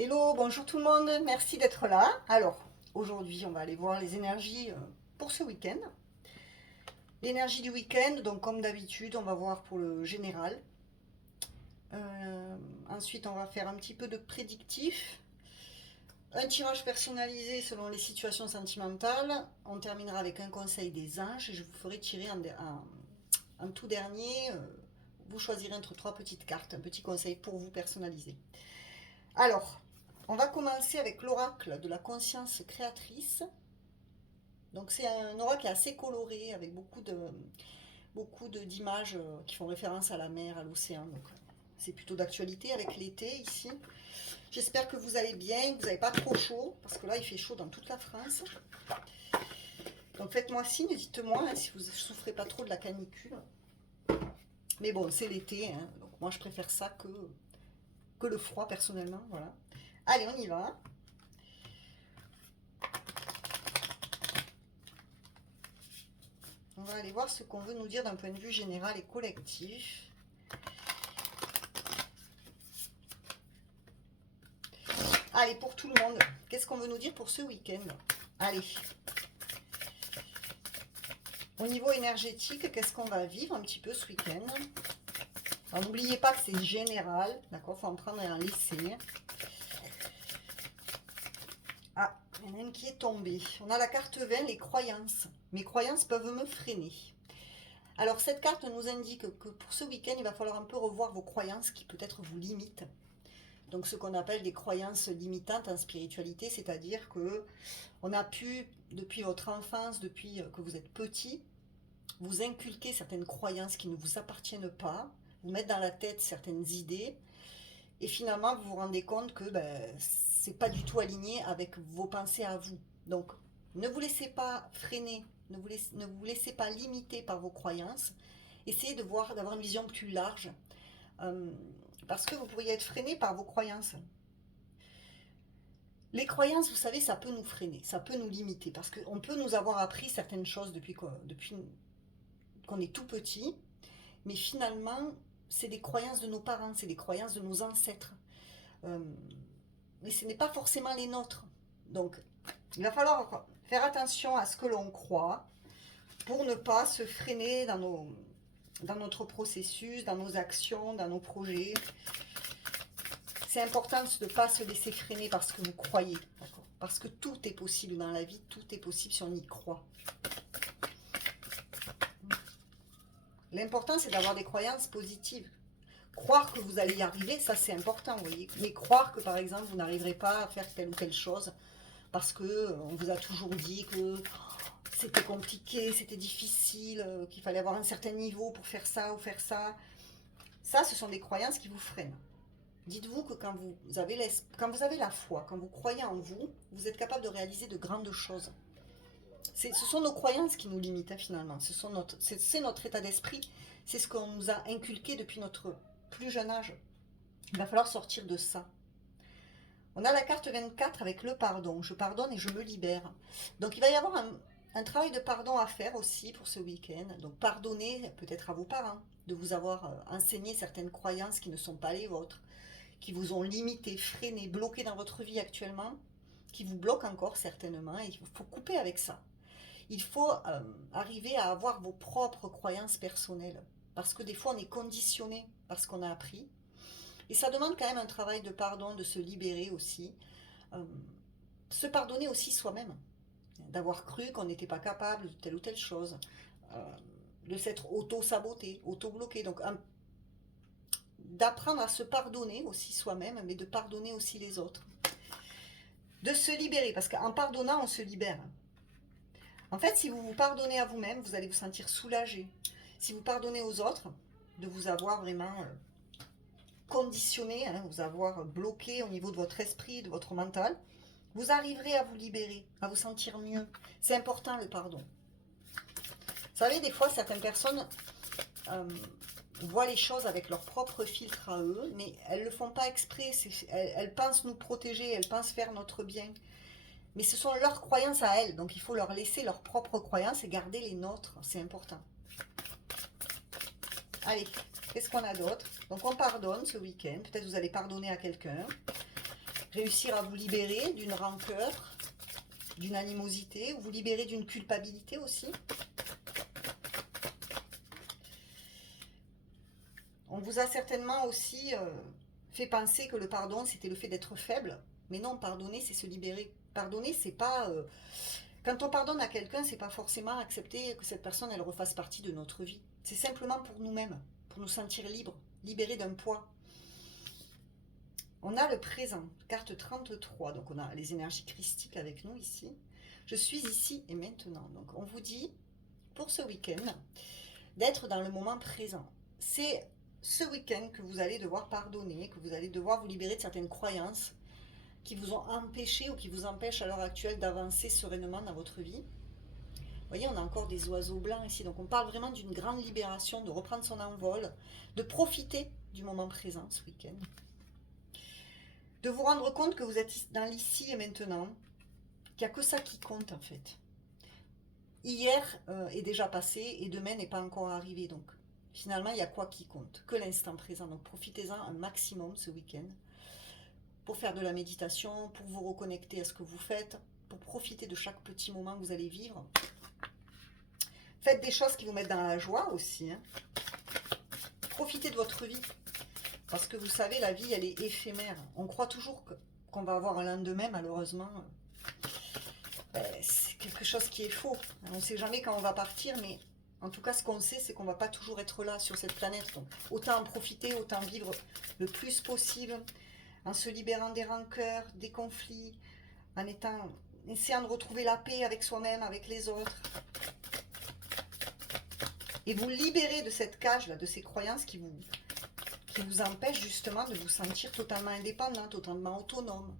Hello, bonjour tout le monde, merci d'être là. Alors, aujourd'hui, on va aller voir les énergies pour ce week-end. L'énergie du week-end, donc comme d'habitude, on va voir pour le général. Ensuite, on va faire un petit peu de prédictif. Un tirage personnalisé selon les situations sentimentales. On terminera avec un conseil des anges et je vous ferai tirer un tout dernier. Vous choisirez entre trois petites cartes, un petit conseil pour vous personnaliser. Alors, on va commencer avec l'oracle de la conscience créatrice. Donc c'est un oracle assez coloré avec beaucoup d'images qui font référence à la mer, à l'océan. Donc c'est plutôt d'actualité avec l'été ici. J'espère que vous allez bien, que vous n'avez pas trop chaud, parce que là il fait chaud dans toute la France. Donc faites-moi signe, dites-moi hein, si vous ne souffrez pas trop de la canicule. Mais bon, c'est l'été, hein, donc moi je préfère ça que le froid personnellement. Voilà. Allez, on y va. On va aller voir ce qu'on veut nous dire d'un point de vue général et collectif. Allez, pour tout le monde, qu'est-ce qu'on veut nous dire pour ce week-end? Allez. Au niveau énergétique, qu'est-ce qu'on va vivre un petit peu ce week-end? N'oubliez pas que c'est général, d'accord? Il faut en prendre et en laisser. Ah, il y en a une qui est tombée. On a la carte 20, les croyances. Mes croyances peuvent me freiner. Alors, cette carte nous indique que pour ce week-end, il va falloir un peu revoir vos croyances qui peut-être vous limitent. Donc, ce qu'on appelle des croyances limitantes en spiritualité, c'est-à-dire que on a pu, depuis votre enfance, depuis que vous êtes petit, vous inculquer certaines croyances qui ne vous appartiennent pas, vous mettre dans la tête certaines idées, et finalement vous vous rendez compte que c'est pas du tout aligné avec vos pensées à vous. Donc ne vous laissez pas freiner, ne vous laissez pas limiter par vos croyances. Essayez de voir, d'avoir une vision plus large, euh, parce que vous pourriez être freiné par vos croyances. Les croyances, vous savez, ça peut nous freiner, ça peut nous limiter, parce qu'on peut nous avoir appris certaines choses depuis qu'on est tout petit, mais finalement, c'est des croyances de nos parents, c'est des croyances de nos ancêtres. Euh, mais ce n'est pas forcément les nôtres. Donc, il va falloir faire attention à ce que l'on croit pour ne pas se freiner dans notre processus, dans nos actions, dans nos projets. C'est important de ne pas se laisser freiner parce que vous croyez. Parce que tout est possible dans la vie, tout est possible si on y croit. L'important, c'est d'avoir des croyances positives. Croire que vous allez y arriver, ça c'est important, vous voyez. Mais croire que par exemple, vous n'arriverez pas à faire telle ou telle chose parce que on vous a toujours dit que c'était compliqué, c'était difficile, qu'il fallait avoir un certain niveau pour faire ça ou faire ça. Ça, ce sont des croyances qui vous freinent. Dites-vous que quand vous avez la foi, quand vous croyez en vous, vous êtes capable de réaliser de grandes choses. Ce sont nos croyances qui nous limitent hein, finalement. C'est notre état d'esprit. C'est ce qu'on nous a inculqué depuis notre plus jeune âge. Il va falloir sortir de ça. On a la carte 24 avec le pardon. Je pardonne et je me libère. Donc il va y avoir un travail de pardon à faire aussi pour ce week-end. Donc pardonner peut-être à vos parents de vous avoir enseigné certaines croyances qui ne sont pas les vôtres, qui vous ont limité, freiné, bloqué dans votre vie actuellement, qui vous bloquent encore certainement. Et il faut couper avec ça. Il faut arriver à avoir vos propres croyances personnelles. Parce que des fois, on est conditionné par ce qu'on a appris. Et ça demande quand même un travail de pardon, de se libérer aussi. Euh, Se pardonner aussi soi-même. D'avoir cru qu'on n'était pas capable de telle ou telle chose. Euh, de s'être auto-saboté, auto-bloqué. Donc, d'apprendre à se pardonner aussi soi-même, mais de pardonner aussi les autres. De se libérer, parce qu'en pardonnant, on se libère. En fait, si vous vous pardonnez à vous-même, vous allez vous sentir soulagé. Si vous pardonnez aux autres, de vous avoir vraiment conditionné, hein, vous avoir bloqué au niveau de votre esprit, de votre mental, vous arriverez à vous libérer, à vous sentir mieux. C'est important le pardon. Vous savez, des fois, certaines personnes euh, voient les choses avec leur propre filtre à eux, mais elles ne le font pas exprès. Elles pensent nous protéger, elles pensent faire notre bien. Mais ce sont leurs croyances à elles, donc il faut leur laisser leurs propres croyances et garder les nôtres, c'est important. Allez, qu'est-ce qu'on a d'autre? Donc on pardonne ce week-end, peut-être vous allez pardonner à quelqu'un. réussir à vous libérer d'une rancœur, d'une animosité, ou vous libérer d'une culpabilité aussi. On vous a certainement aussi fait penser que le pardon, c'était le fait d'être faible. Mais non, pardonner, c'est se libérer. Pardonner, c'est pas... quand on pardonne à quelqu'un, c'est pas forcément accepter que cette personne, elle refasse partie de notre vie. C'est simplement pour nous-mêmes, pour nous sentir libres, libérés d'un poids. On a le présent, carte 33, donc on a les énergies christiques avec nous ici. Je suis ici et maintenant. Donc on vous dit, pour ce week-end, d'être dans le moment présent. C'est ce week-end que vous allez devoir pardonner, que vous allez devoir vous libérer de certaines croyances qui vous ont empêché ou qui vous empêchent à l'heure actuelle d'avancer sereinement dans votre vie. Vous voyez, on a encore des oiseaux blancs ici, donc on parle vraiment d'une grande libération, de reprendre son envol, de profiter du moment présent ce week-end. De vous rendre compte que vous êtes dans l'ici et maintenant, qu'il n'y a que ça qui compte en fait. Hier est déjà passé et demain n'est pas encore arrivé, donc finalement il y a quoi qui compte? Que l'instant présent, donc profitez-en un maximum ce week-end pour faire de la méditation, pour vous reconnecter à ce que vous faites, pour profiter de chaque petit moment que vous allez vivre. Faites des choses qui vous mettent dans la joie aussi, hein. Profitez de votre vie. Parce que vous savez, la vie, elle est éphémère. On croit toujours qu'on va avoir un lendemain, malheureusement. C'est quelque chose qui est faux. On ne sait jamais quand on va partir, mais en tout cas, ce qu'on sait, c'est qu'on ne va pas toujours être là, sur cette planète. Donc, autant en profiter, autant vivre le plus possible, en se libérant des rancœurs, des conflits, en essayant de retrouver la paix avec soi-même, avec les autres. Et vous libérer de cette cage-là, de ces croyances qui vous empêche justement de vous sentir totalement indépendant, totalement autonome.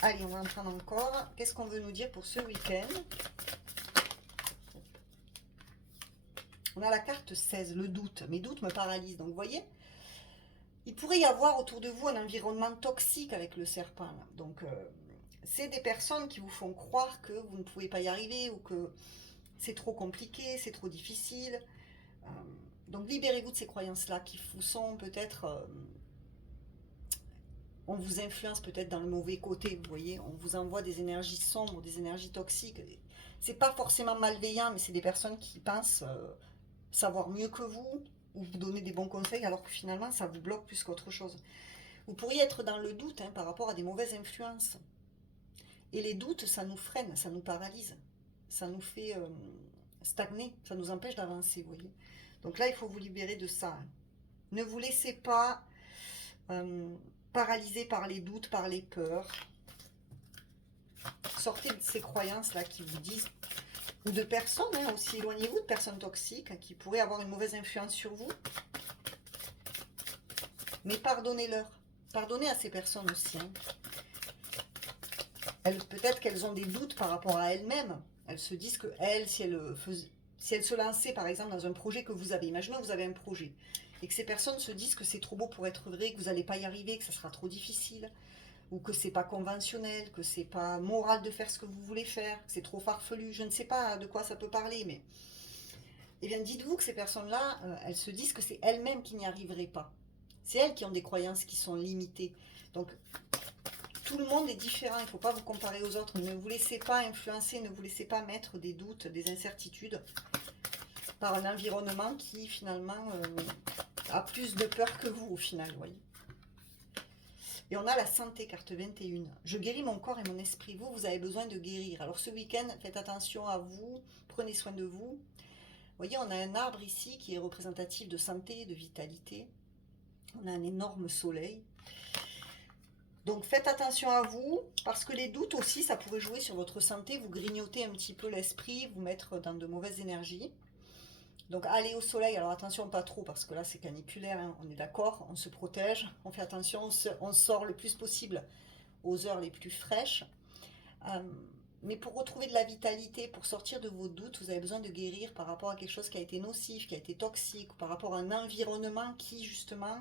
Allez, on va en prendre encore. Qu'est-ce qu'on veut nous dire pour ce week-end? On a la carte 16, le doute. Mes doutes me paralysent. Donc, vous voyez, il pourrait y avoir autour de vous un environnement toxique avec le serpent. Là. Donc, c'est des personnes qui vous font croire que vous ne pouvez pas y arriver ou que c'est trop compliqué, c'est trop difficile. Donc libérez-vous de ces croyances-là qui vous sont peut-être... on vous influence peut-être dans le mauvais côté, vous voyez. On vous envoie des énergies sombres, des énergies toxiques. C'est pas forcément malveillant, mais c'est des personnes qui pensent savoir mieux que vous ou vous donner des bons conseils alors que finalement ça vous bloque plus qu'autre chose. Vous pourriez être dans le doute par rapport à des mauvaises influences. Et les doutes, ça nous freine, ça nous paralyse. Ça nous fait stagner, ça nous empêche d'avancer, vous voyez. Donc là, il faut vous libérer de ça. Ne vous laissez pas paralyser par les doutes, par les peurs. Sortez de ces croyances-là qui vous disent, ou de personnes, aussi éloignez-vous de personnes toxiques qui pourraient avoir une mauvaise influence sur vous. Mais pardonnez-leur. Pardonnez à ces personnes aussi. Peut-être qu'elles ont des doutes par rapport à elles-mêmes. Elles se disent que elles, si elles se lançaient par exemple dans un projet que vous avez, imaginez que vous avez un projet, et que ces personnes se disent que c'est trop beau pour être vrai, que vous n'allez pas y arriver, que ça sera trop difficile, ou que c'est pas conventionnel, que c'est pas moral de faire ce que vous voulez faire, que c'est trop farfelu, je ne sais pas de quoi ça peut parler, mais... Eh bien, dites-vous que ces personnes-là, elles se disent que c'est elles-mêmes qui n'y arriveraient pas. C'est elles qui ont des croyances qui sont limitées. Donc, tout le monde est différent, il ne faut pas vous comparer aux autres. Ne vous laissez pas influencer, ne vous laissez pas mettre des doutes, des incertitudes par un environnement qui, finalement, a plus de peur que vous, au final, vous voyez. Et on a la santé, carte 21. Je guéris mon corps et mon esprit. Vous, vous avez besoin de guérir. Alors, ce week-end, faites attention à vous, prenez soin de vous. Vous voyez, on a un arbre ici qui est représentatif de santé, de vitalité. On a un énorme soleil. Donc faites attention à vous, parce que les doutes aussi, ça pourrait jouer sur votre santé, vous grignoter un petit peu l'esprit, vous mettre dans de mauvaises énergies. Donc allez au soleil, alors attention pas trop, parce que là c'est caniculaire, on est d'accord, on se protège, on fait attention, on sort le plus possible aux heures les plus fraîches. Mais pour retrouver de la vitalité, pour sortir de vos doutes, vous avez besoin de guérir par rapport à quelque chose qui a été nocif, qui a été toxique, ou par rapport à un environnement qui justement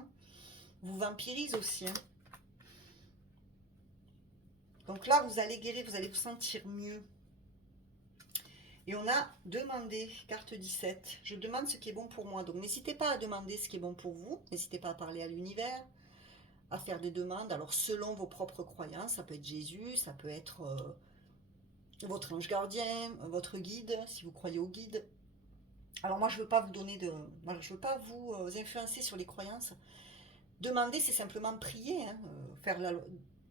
vous vampirise aussi. Donc là, vous allez guérir, vous allez vous sentir mieux. Et on a demandé, carte 17, je demande ce qui est bon pour moi. Donc n'hésitez pas à demander ce qui est bon pour vous, n'hésitez pas à parler à l'univers, à faire des demandes. Alors selon vos propres croyances, ça peut être Jésus, ça peut être votre ange gardien, votre guide, si vous croyez au guide. Alors moi je ne veux pas vous donner de... Voilà, je veux pas vous influencer sur les croyances. Demander, c'est simplement prier, hein,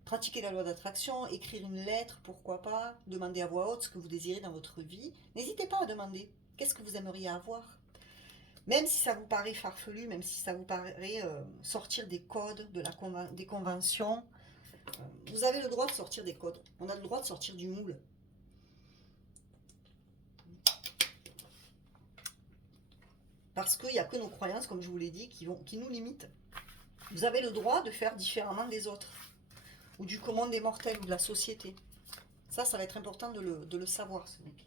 pratiquer la loi d'attraction, écrire une lettre, pourquoi pas, demander à voix haute ce que vous désirez dans votre vie. N'hésitez pas à demander. Qu'est-ce que vous aimeriez avoir? Même si ça vous paraît farfelu, même si ça vous paraît sortir des codes, des conventions, vous avez le droit de sortir des codes. On a le droit de sortir du moule. Parce qu'il n'y a que nos croyances, comme je vous l'ai dit, qui nous limitent. Vous avez le droit de faire différemment des autres, ou du commun des mortels, ou de la société. Ça va être important de le savoir, ce mec.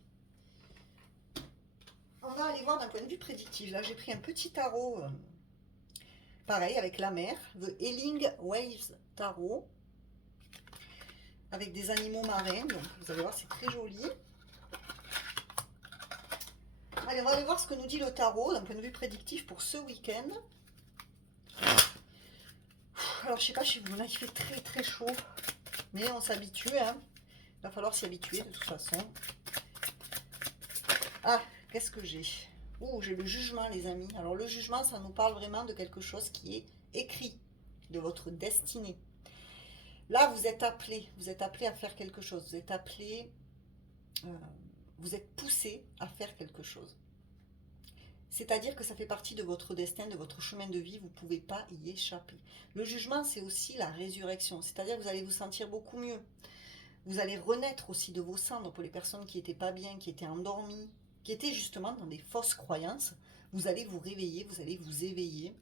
On va aller voir d'un point de vue prédictif. Là, j'ai pris un petit tarot, pareil, avec la mer, The Healing Waves Tarot, avec des animaux marins. Donc, vous allez voir, c'est très joli. Allez, on va aller voir ce que nous dit le tarot d'un point de vue prédictif pour ce week-end. Alors, je sais pas chez vous, là, il fait très très chaud, mais on s'habitue, hein. Il va falloir s'y habituer de toute façon. Ah, qu'est-ce que j'ai? Oh, j'ai le jugement, les amis. Alors, le jugement, ça nous parle vraiment de quelque chose qui est écrit, de votre destinée. Là, vous êtes appelé à faire quelque chose. Vous êtes appelé, vous êtes poussé à faire quelque chose. C'est-à-dire que ça fait partie de votre destin, de votre chemin de vie, vous ne pouvez pas y échapper. Le jugement, c'est aussi la résurrection, c'est-à-dire que vous allez vous sentir beaucoup mieux. Vous allez renaître aussi de vos cendres pour les personnes qui n'étaient pas bien, qui étaient endormies, qui étaient justement dans des fausses croyances. Vous allez vous réveiller, vous allez vous éveiller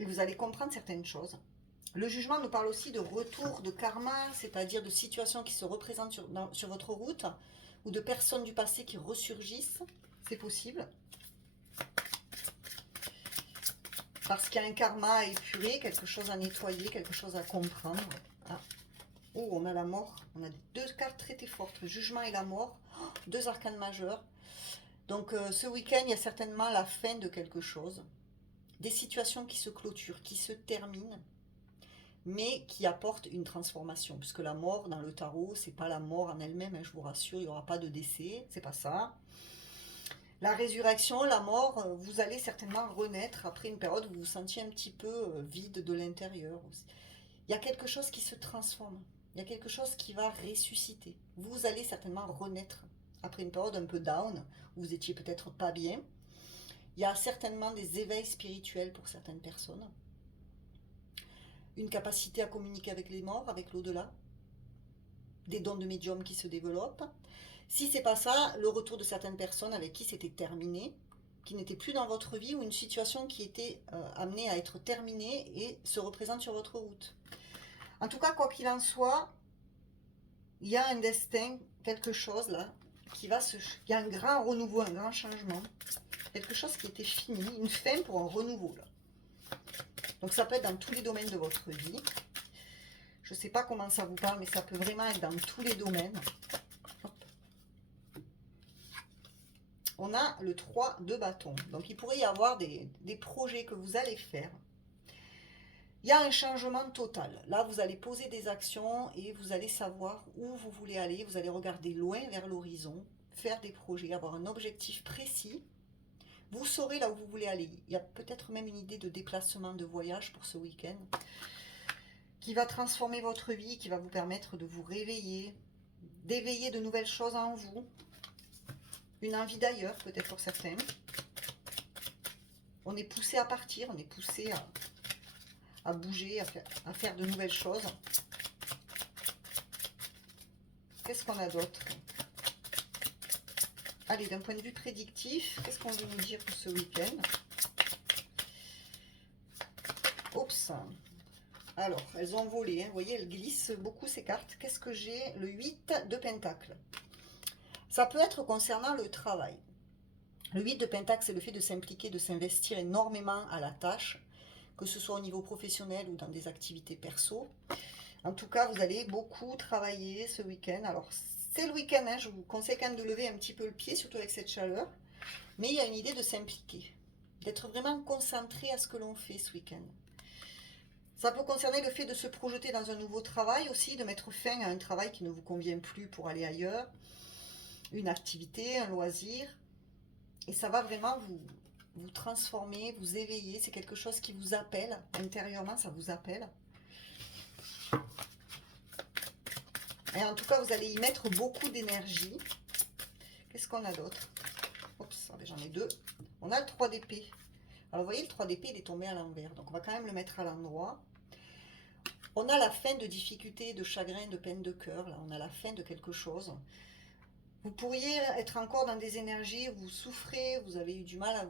et vous allez comprendre certaines choses. Le jugement nous parle aussi de retour de karma, c'est-à-dire de situations qui se représentent sur votre route ou de personnes du passé qui ressurgissent. C'est possible. Parce qu'il y a un karma à épurer, quelque chose à nettoyer, quelque chose à comprendre. Ah. Oh, on a la mort. On a deux cartes très très fortes. Le jugement et la mort. Oh, deux arcanes majeurs. Donc ce week-end, il y a certainement la fin de quelque chose. Des situations qui se clôturent, qui se terminent, mais qui apportent une transformation. Puisque la mort dans le tarot, c'est pas la mort en elle-même, hein, je vous rassure, il n'y aura pas de décès, c'est pas ça. La résurrection, la mort, vous allez certainement renaître après une période où vous vous sentiez un petit peu vide de l'intérieur. Il y a quelque chose qui se transforme. Il y a quelque chose qui va ressusciter. Vous allez certainement renaître après une période un peu down, où vous étiez peut-être pas bien. Il y a certainement des éveils spirituels pour certaines personnes. Une capacité à communiquer avec les morts, avec l'au-delà. Des dons de médium qui se développent. Si c'est pas ça, le retour de certaines personnes avec qui c'était terminé, qui n'étaient plus dans votre vie, ou une situation qui était amenée à être terminée et se représente sur votre route. En tout cas, quoi qu'il en soit, il y a un destin, quelque chose là, il y a un grand renouveau, un grand changement. Quelque chose qui était fini, une fin pour un renouveau là. Donc ça peut être dans tous les domaines de votre vie. Je ne sais pas comment ça vous parle, mais ça peut vraiment être dans tous les domaines. On a le 3 de bâton. Donc il pourrait y avoir des projets que vous allez faire. Il y a un changement total. Là, vous allez poser des actions et vous allez savoir où vous voulez aller. Vous allez regarder loin vers l'horizon, faire des projets, avoir un objectif précis. Vous saurez là où vous voulez aller. Il y a peut-être même une idée de déplacement, de voyage pour ce week-end qui va transformer votre vie, qui va vous permettre de vous réveiller, d'éveiller de nouvelles choses en vous. Une envie d'ailleurs, peut-être pour certains. On est poussé à partir, on est poussé à bouger, à faire de nouvelles choses. Qu'est-ce qu'on a d'autre? Allez, d'un point de vue prédictif, qu'est-ce qu'on veut nous dire pour ce week-end? Oups. Alors, elles ont volé, hein. Vous voyez, elles glissent beaucoup ces cartes. Qu'est-ce que j'ai? Le 8 de Pentacle. Ça peut être concernant le travail. Le 8 de Pentacle, c'est le fait de s'impliquer, de s'investir énormément à la tâche, que ce soit au niveau professionnel ou dans des activités perso. En tout cas, vous allez beaucoup travailler ce week-end. Alors, c'est le week-end, hein, je vous conseille quand même de lever un petit peu le pied, surtout avec cette chaleur. Mais il y a une idée de s'impliquer, d'être vraiment concentré à ce que l'on fait ce week-end. Ça peut concerner le fait de se projeter dans un nouveau travail aussi, de mettre fin à un travail qui ne vous convient plus pour aller ailleurs, une activité, un loisir. Et ça va vraiment vous transformer, vous éveiller. C'est quelque chose qui vous appelle. Intérieurement, ça vous appelle. Et en tout cas, vous allez y mettre beaucoup d'énergie. Qu'est-ce qu'on a d'autre? Oups, j'en ai deux. On a le 3 d'épée. Alors, vous voyez, le 3 d'épée, il est tombé à l'envers. Donc, on va quand même le mettre à l'endroit. On a la fin de difficultés, de chagrin, de peine de cœur. Là, on a la fin de quelque chose. Vous pourriez être encore dans des énergies où vous souffrez, vous avez eu du mal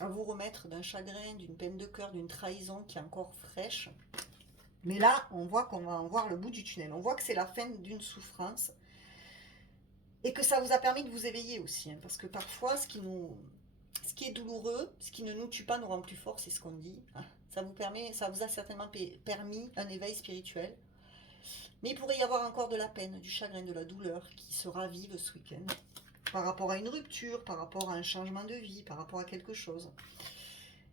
à vous remettre d'un chagrin, d'une peine de cœur, d'une trahison qui est encore fraîche. Mais là, on voit qu'on va en voir le bout du tunnel. On voit que c'est la fin d'une souffrance. Et que ça vous a permis de vous éveiller aussi. Hein, parce que parfois, ce qui est douloureux, ce qui ne nous tue pas nous rend plus forts, c'est ce qu'on dit. Hein. Ça vous a certainement permis un éveil spirituel. Mais il pourrait y avoir encore de la peine, du chagrin, de la douleur qui se ravive ce week-end. Par rapport à une rupture, par rapport à un changement de vie, par rapport à quelque chose.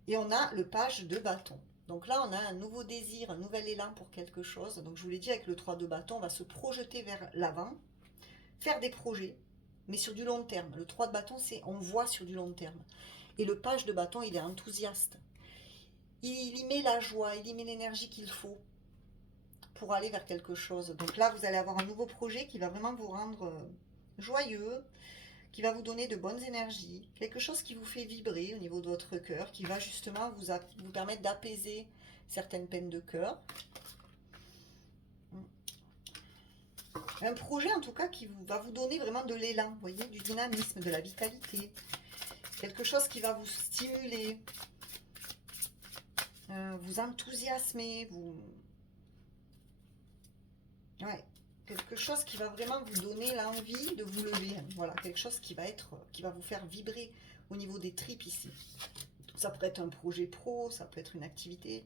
Et on a le page de bâton. Donc là, on a un nouveau désir, un nouvel élan pour quelque chose. Donc je vous l'ai dit, avec le 3 de bâton, on va se projeter vers l'avant, faire des projets, mais sur du long terme. Le 3 de bâton, c'est on voit sur du long terme. Et le page de bâton, il est enthousiaste. Il y met la joie, il y met l'énergie qu'il faut pour aller vers quelque chose. Donc là, vous allez avoir un nouveau projet qui va vraiment vous rendre joyeux, qui va vous donner de bonnes énergies, quelque chose qui vous fait vibrer au niveau de votre cœur, qui va justement vous permettre d'apaiser certaines peines de cœur. Un projet en tout cas qui va vous donner vraiment de l'élan, vous voyez, du dynamisme, de la vitalité. Quelque chose qui va vous stimuler, vous enthousiasmer, Ouais, quelque chose qui va vraiment vous donner l'envie de vous lever. Voilà, quelque chose qui va vous faire vibrer au niveau des tripes ici. Ça peut être un projet pro, ça peut être une activité.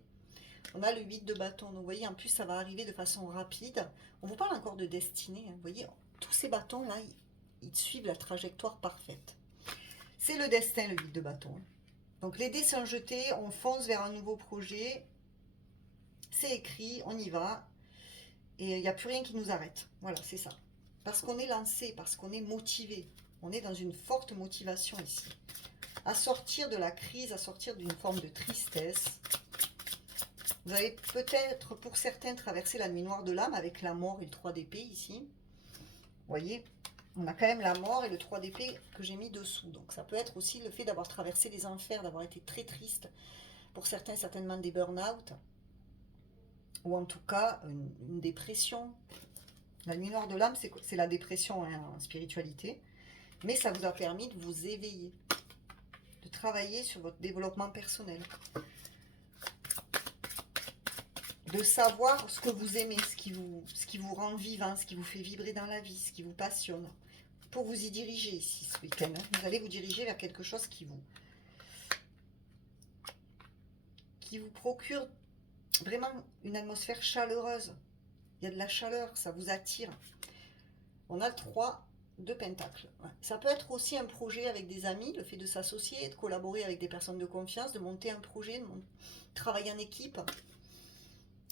On a le 8 de bâton, donc vous voyez, en plus ça va arriver de façon rapide. On vous parle encore de destinée, hein. Vous voyez, tous ces bâtons-là, ils suivent la trajectoire parfaite. C'est le destin, le 8 de bâton. Donc les dés sont jetés, on fonce vers un nouveau projet. C'est écrit, on y va. Et il n'y a plus rien qui nous arrête. Voilà, c'est ça. Parce qu'on est lancé, parce qu'on est motivé. On est dans une forte motivation ici. À sortir de la crise, à sortir d'une forme de tristesse. Vous avez peut-être, pour certains, traversé la nuit noire de l'âme avec la mort et le 3 d'épée ici. Vous voyez, on a quand même la mort et le 3 d'épée que j'ai mis dessous. Donc ça peut être aussi le fait d'avoir traversé les enfers, d'avoir été très triste. Pour certains, certainement des burn-out. Ou en tout cas, une dépression. La nuit noire de l'âme, c'est la dépression hein, en spiritualité. Mais ça vous a permis de vous éveiller. De travailler sur votre développement personnel. De savoir ce que vous aimez, ce qui vous rend vivant, ce qui vous fait vibrer dans la vie, ce qui vous passionne. Pour vous y diriger ici ce week-end. Hein. Vous allez vous diriger vers quelque chose qui vous procure vraiment une atmosphère chaleureuse. Il y a de la chaleur, ça vous attire. On a le 3 de pentacle. Ouais. Ça peut être aussi un projet avec des amis, le fait de s'associer, de collaborer avec des personnes de confiance, de monter un projet, de travailler en équipe.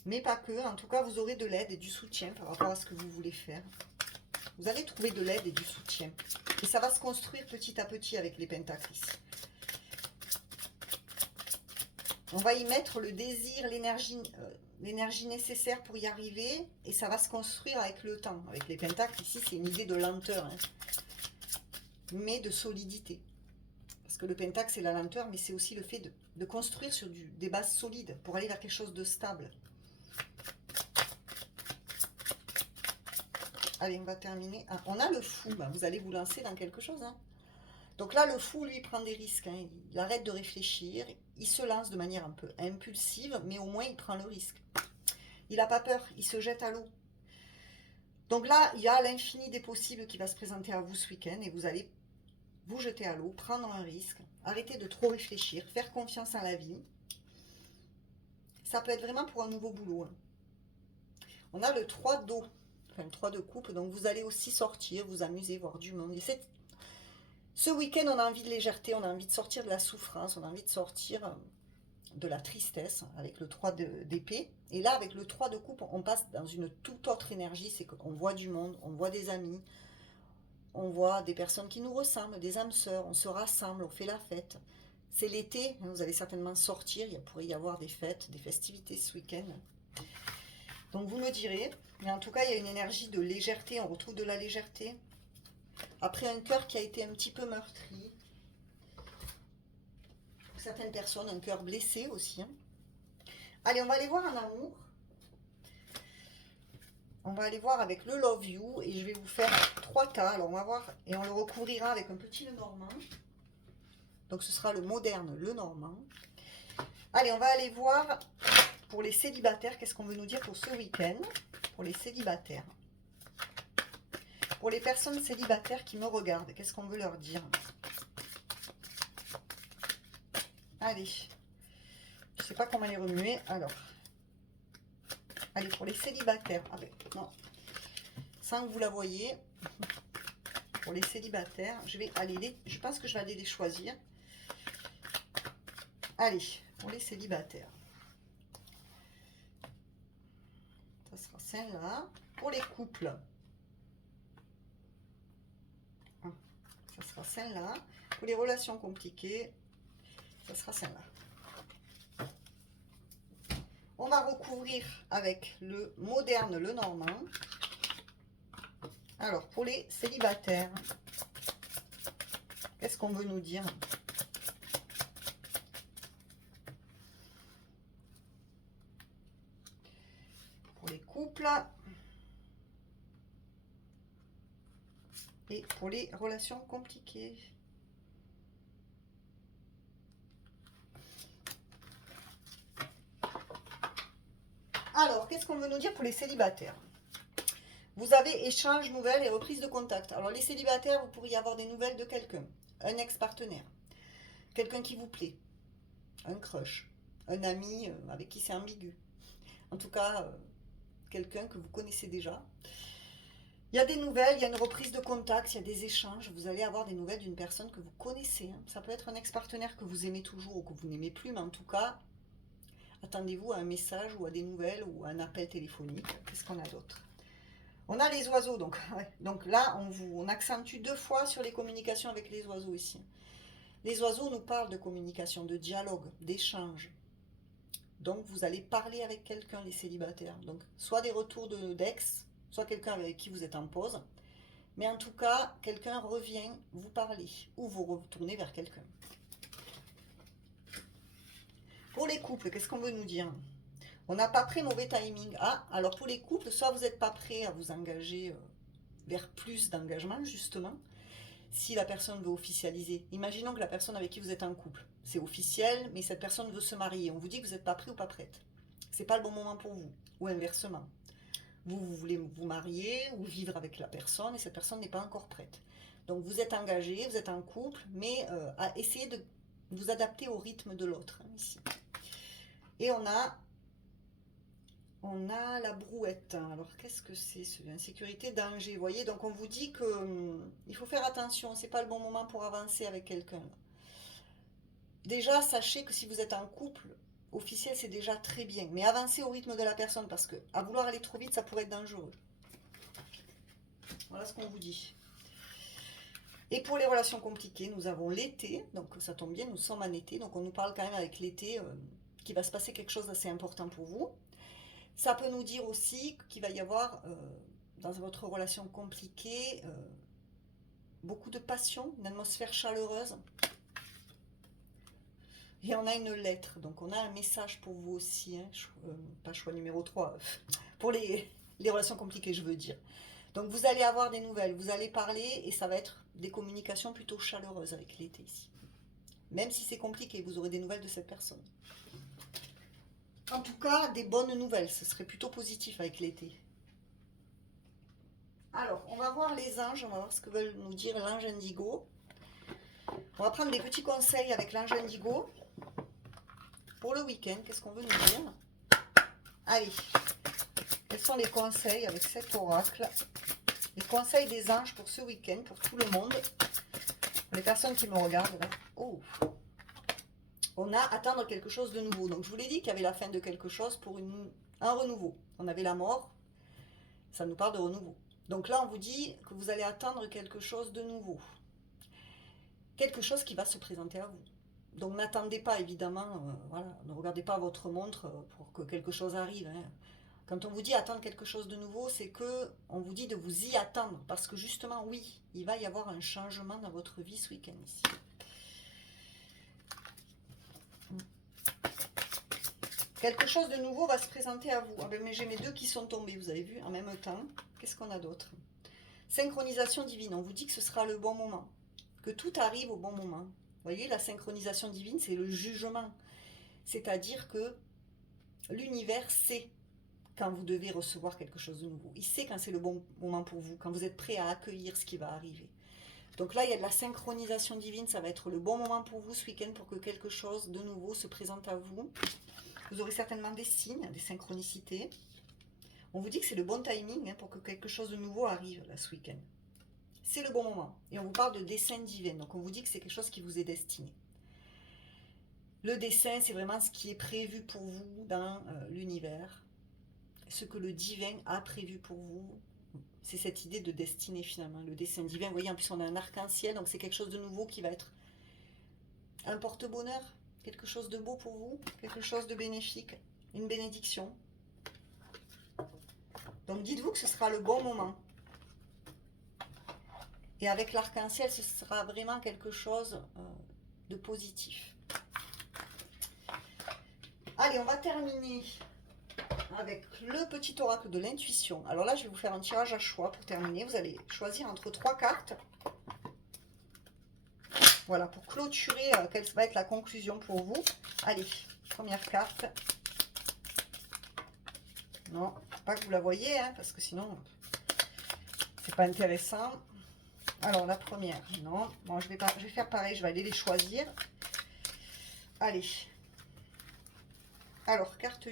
Mais pas que, en tout cas, vous aurez de l'aide et du soutien par rapport à ce que vous voulez faire. Vous allez trouver de l'aide et du soutien. Et ça va se construire petit à petit avec les pentacles ici. On va y mettre le désir, l'énergie nécessaire pour y arriver. Et ça va se construire avec le temps. Avec les pentacles, ici, c'est une idée de lenteur. Hein, mais de solidité. Parce que le pentacle, c'est la lenteur, mais c'est aussi le fait de construire sur des bases solides pour aller vers quelque chose de stable. Allez, on va terminer. Ah, on a le fou. Ben, vous allez vous lancer dans quelque chose. Hein. Donc là, le fou, lui, prend des risques. Hein. Il arrête de réfléchir. Il se lance de manière un peu impulsive, mais au moins, il prend le risque. Il n'a pas peur. Il se jette à l'eau. Donc là, il y a l'infini des possibles qui va se présenter à vous ce week-end. Et vous allez vous jeter à l'eau, prendre un risque. Arrêter de trop réfléchir. Faire confiance en la vie. Ça peut être vraiment pour un nouveau boulot. Hein. On a le 3 d'eau. Enfin, 3 de coupe, donc vous allez aussi sortir, vous amuser, voir du monde. Et ce week-end, on a envie de légèreté, on a envie de sortir de la souffrance, on a envie de sortir de la tristesse avec le 3 d'épée. Et là, avec le 3 de coupe, on passe dans une toute autre énergie. C'est qu'on voit du monde, on voit des amis, on voit des personnes qui nous ressemblent, des âmes sœurs, on se rassemble, on fait la fête. C'est l'été, vous allez certainement sortir, il pourrait y avoir des fêtes, des festivités ce week-end. Donc vous me direz, mais en tout cas il y a une énergie de légèreté, on retrouve de la légèreté. Après un cœur qui a été un petit peu meurtri. Certaines personnes, un cœur blessé aussi. Hein. Allez, on va aller voir en amour. On va aller voir avec le Love You et je vais vous faire 3 cas. Alors on va voir et on le recouvrira avec un petit Lenormand. Donc ce sera le moderne Lenormand. Allez, on va aller voir pour les célibataires. Qu'est-ce qu'on veut nous dire pour ce week-end? Pour les célibataires. Pour les personnes célibataires qui me regardent, qu'est-ce qu'on veut leur dire? Allez. Je ne sais pas comment les remuer. Alors. Allez, pour les célibataires. Ah ben, non. Sans que vous la voyez. Pour les célibataires, je pense que je vais aller les choisir. Allez, pour les célibataires. Ça sera celle-là. Pour les couples. Ça sera celle-là. Pour les relations compliquées, ça sera celle-là. On va recouvrir avec le moderne Lenormand. Alors, pour les célibataires, qu'est-ce qu'on veut nous dire? Pour les couples et pour les relations compliquées. Alors, qu'est-ce qu'on veut nous dire pour les célibataires? Vous avez échange, nouvelles et reprise de contact. Alors, les célibataires, vous pourriez avoir des nouvelles de quelqu'un. Un ex-partenaire. Quelqu'un qui vous plaît. Un crush. Un ami avec qui c'est ambigu. En tout cas, quelqu'un que vous connaissez déjà. Il y a des nouvelles, il y a une reprise de contact, il y a des échanges. Vous allez avoir des nouvelles d'une personne que vous connaissez. Hein. Ça peut être un ex-partenaire que vous aimez toujours ou que vous n'aimez plus, mais en tout cas, attendez-vous à un message ou à des nouvelles ou à un appel téléphonique. Qu'est-ce qu'on a d'autre? On a les oiseaux, donc, ouais. Donc là, on accentue 2 fois sur les communications avec les oiseaux ici. Les oiseaux nous parlent de communication, de dialogue, d'échange. Donc vous allez parler avec quelqu'un, les célibataires. Donc soit des retours d'ex, soit quelqu'un avec qui vous êtes en pause. Mais en tout cas, quelqu'un revient vous parler ou vous retournez vers quelqu'un. Pour les couples, qu'est-ce qu'on veut nous dire? On n'a pas prêt, mauvais timing. Ah, alors pour les couples, soit vous n'êtes pas prêt à vous engager vers plus d'engagement, justement, si la personne veut officialiser. Imaginons que la personne avec qui vous êtes en couple, c'est officiel, mais cette personne veut se marier. On vous dit que vous n'êtes pas prêt ou pas prête. C'est pas le bon moment pour vous. Ou inversement. Vous voulez vous marier ou vivre avec la personne et cette personne n'est pas encore prête. Donc vous êtes engagé, vous êtes en couple, mais à essayer de vous adapter au rythme de l'autre, hein, ici. Et on a la brouette. Alors, qu'est-ce que c'est? Insécurité, danger. Vous voyez, donc on vous dit que il faut faire attention. C'est pas le bon moment pour avancer avec quelqu'un. Déjà, sachez que si vous êtes en couple officiel, c'est déjà très bien. Mais avancez au rythme de la personne parce que à vouloir aller trop vite, ça pourrait être dangereux. Voilà ce qu'on vous dit. Et pour les relations compliquées, nous avons l'été. Donc, ça tombe bien, nous sommes en été. Donc, on nous parle quand même avec l'été qu'il va se passer quelque chose d'assez important pour vous. Ça peut nous dire aussi qu'il va y avoir, dans votre relation compliquée, beaucoup de passion, une atmosphère chaleureuse. Et on a une lettre, donc on a un message pour vous aussi, hein, pas choix numéro 3, pour les relations compliquées, je veux dire. Donc vous allez avoir des nouvelles, vous allez parler et ça va être des communications plutôt chaleureuses avec l'été ici. Même si c'est compliqué, vous aurez des nouvelles de cette personne. En tout cas, des bonnes nouvelles, ce serait plutôt positif avec l'été. Alors, on va voir les anges, on va voir ce que veulent nous dire l'ange indigo. On va prendre des petits conseils avec l'ange indigo. Pour le week-end, qu'est-ce qu'on veut nous dire? Allez, quels sont les conseils avec cet oracle? Les conseils des anges pour ce week-end, pour tout le monde. Pour les personnes qui me regardent, là. Oh, On a à attendre quelque chose de nouveau. Donc je vous l'ai dit qu'il y avait la fin de quelque chose pour un renouveau. On avait la mort, ça nous parle de renouveau. Donc là, on vous dit que vous allez attendre quelque chose de nouveau. Quelque chose qui va se présenter à vous. Donc n'attendez pas, évidemment, voilà, ne regardez pas votre montre pour que quelque chose arrive. Hein. Quand on vous dit attendre quelque chose de nouveau, c'est que on vous dit de vous y attendre. Parce que justement, oui, il va y avoir un changement dans votre vie ce week-end ici. Quelque chose de nouveau va se présenter à vous. Ah ben, mais j'ai mes deux qui sont tombés, vous avez vu, en même temps. Qu'est-ce qu'on a d'autre? Synchronisation divine. On vous dit que ce sera le bon moment. Que tout arrive au bon moment. Vous voyez, la synchronisation divine, c'est le jugement. C'est-à-dire que l'univers sait quand vous devez recevoir quelque chose de nouveau. Il sait quand c'est le bon moment pour vous, quand vous êtes prêt à accueillir ce qui va arriver. Donc là, il y a de la synchronisation divine. Ça va être le bon moment pour vous ce week-end pour que quelque chose de nouveau se présente à vous. Vous aurez certainement des signes, des synchronicités. On vous dit que c'est le bon timing hein, pour que quelque chose de nouveau arrive là, ce week-end. C'est le bon moment. Et on vous parle de dessein divin. Donc on vous dit que c'est quelque chose qui vous est destiné. Le dessein, c'est vraiment ce qui est prévu pour vous dans l'univers. Ce que le divin a prévu pour vous. C'est cette idée de destinée finalement. Le dessein divin, vous voyez, en plus on a un arc-en-ciel. Donc c'est quelque chose de nouveau qui va être un porte-bonheur. Quelque chose de beau pour vous, quelque chose de bénéfique, une bénédiction. Donc dites-vous que ce sera le bon moment. Et avec l'arc-en-ciel, ce sera vraiment quelque chose de positif. Allez, on va terminer avec le petit oracle de l'intuition. Alors là, je vais vous faire un tirage à choix pour terminer. Vous allez choisir entre 3 cartes. Voilà, pour clôturer, quelle va être la conclusion pour vous. Allez, première carte. Non, pas que vous la voyez, hein, parce que sinon, c'est pas intéressant. Alors, la première, non. Bon, je vais faire pareil, je vais aller les choisir. Allez. Alors, carte 1.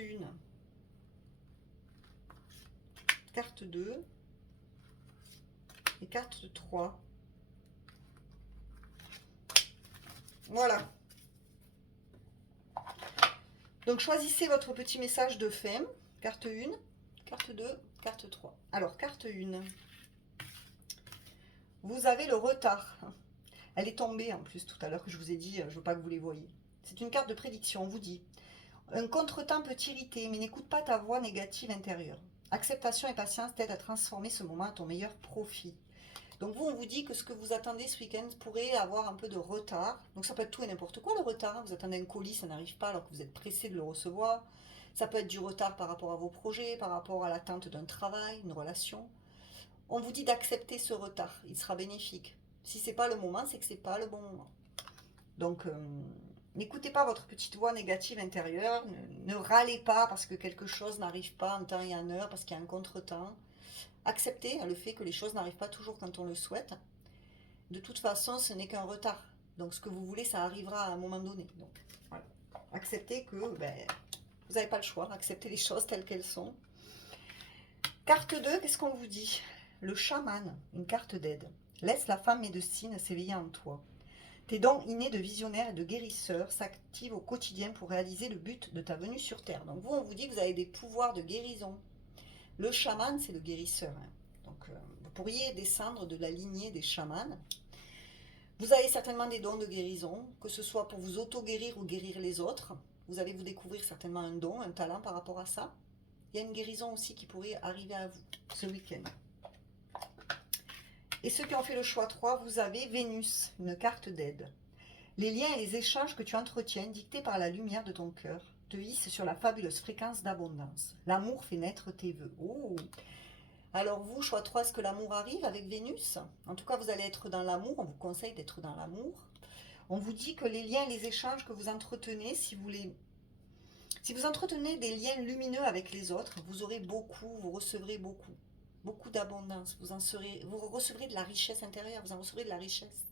Carte 2. Et carte 3. Voilà. Donc, choisissez votre petit message de fin. Carte 1, carte 2, carte 3. Alors, carte 1. Vous avez le retard. Elle est tombée en plus tout à l'heure que je vous ai dit, je ne veux pas que vous les voyez. C'est une carte de prédiction, on vous dit. Un contretemps peut t'irriter, mais n'écoute pas ta voix négative intérieure. Acceptation et patience t'aident à transformer ce moment à ton meilleur profit. Donc vous, on vous dit que ce que vous attendez ce week-end pourrait avoir un peu de retard. Donc ça peut être tout et n'importe quoi le retard. Hein. Vous attendez un colis, ça n'arrive pas alors que vous êtes pressé de le recevoir. Ça peut être du retard par rapport à vos projets, par rapport à l'attente d'un travail, une relation. On vous dit d'accepter ce retard, il sera bénéfique. Si ce n'est pas le moment, c'est que ce n'est pas le bon moment. Donc n'écoutez pas votre petite voix négative intérieure, ne râlez pas parce que quelque chose n'arrive pas en temps et en heure, parce qu'il y a un contretemps. Acceptez le fait que les choses n'arrivent pas toujours quand on le souhaite. De toute façon, ce n'est qu'un retard. Donc ce que vous voulez, ça arrivera à un moment donné. Donc voilà. Acceptez que vous n'avez pas le choix. Acceptez les choses telles qu'elles sont. Carte 2, qu'est-ce qu'on vous dit? Le chaman, une carte d'aide. Laisse la femme médecine s'éveiller en toi. Tes dons innés de visionnaire et de guérisseur s'activent au quotidien pour réaliser le but de ta venue sur Terre. Donc vous, on vous dit que vous avez des pouvoirs de guérison. Le chaman, c'est le guérisseur. Hein. Donc vous pourriez descendre de la lignée des chamans. Vous avez certainement des dons de guérison, que ce soit pour vous auto-guérir ou guérir les autres. Vous allez vous découvrir certainement un don, un talent par rapport à ça. Il y a une guérison aussi qui pourrait arriver à vous ce week-end. Et ceux qui ont fait le choix 3, vous avez Vénus, une carte d'aide. Les liens et les échanges que tu entretiens, dictés par la lumière de ton cœur, te hissent sur la fabuleuse fréquence d'abondance. L'amour fait naître tes vœux. Oh! Alors vous, choix 3, est-ce que l'amour arrive avec Vénus? En tout cas, vous allez être dans l'amour, on vous conseille d'être dans l'amour. On vous dit que les liens et les échanges que vous entretenez, si vous entretenez des liens lumineux avec les autres, vous aurez beaucoup, vous recevrez beaucoup. Beaucoup d'abondance, vous recevrez de la richesse intérieure, vous en recevrez de la richesse.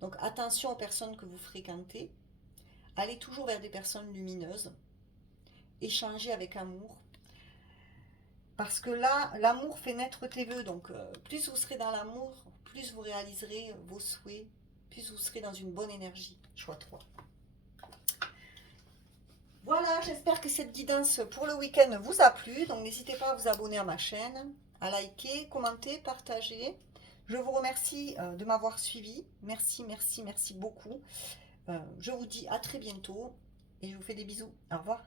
Donc attention aux personnes que vous fréquentez, allez toujours vers des personnes lumineuses, échangez avec amour, parce que là, l'amour fait naître tes vœux, donc plus vous serez dans l'amour, plus vous réaliserez vos souhaits, plus vous serez dans une bonne énergie, choix 3. Voilà, j'espère que cette guidance pour le week-end vous a plu. Donc n'hésitez pas à vous abonner à ma chaîne, à liker, commenter, partager. Je vous remercie de m'avoir suivi. Merci, merci, merci beaucoup. Je vous dis à très bientôt et je vous fais des bisous. Au revoir.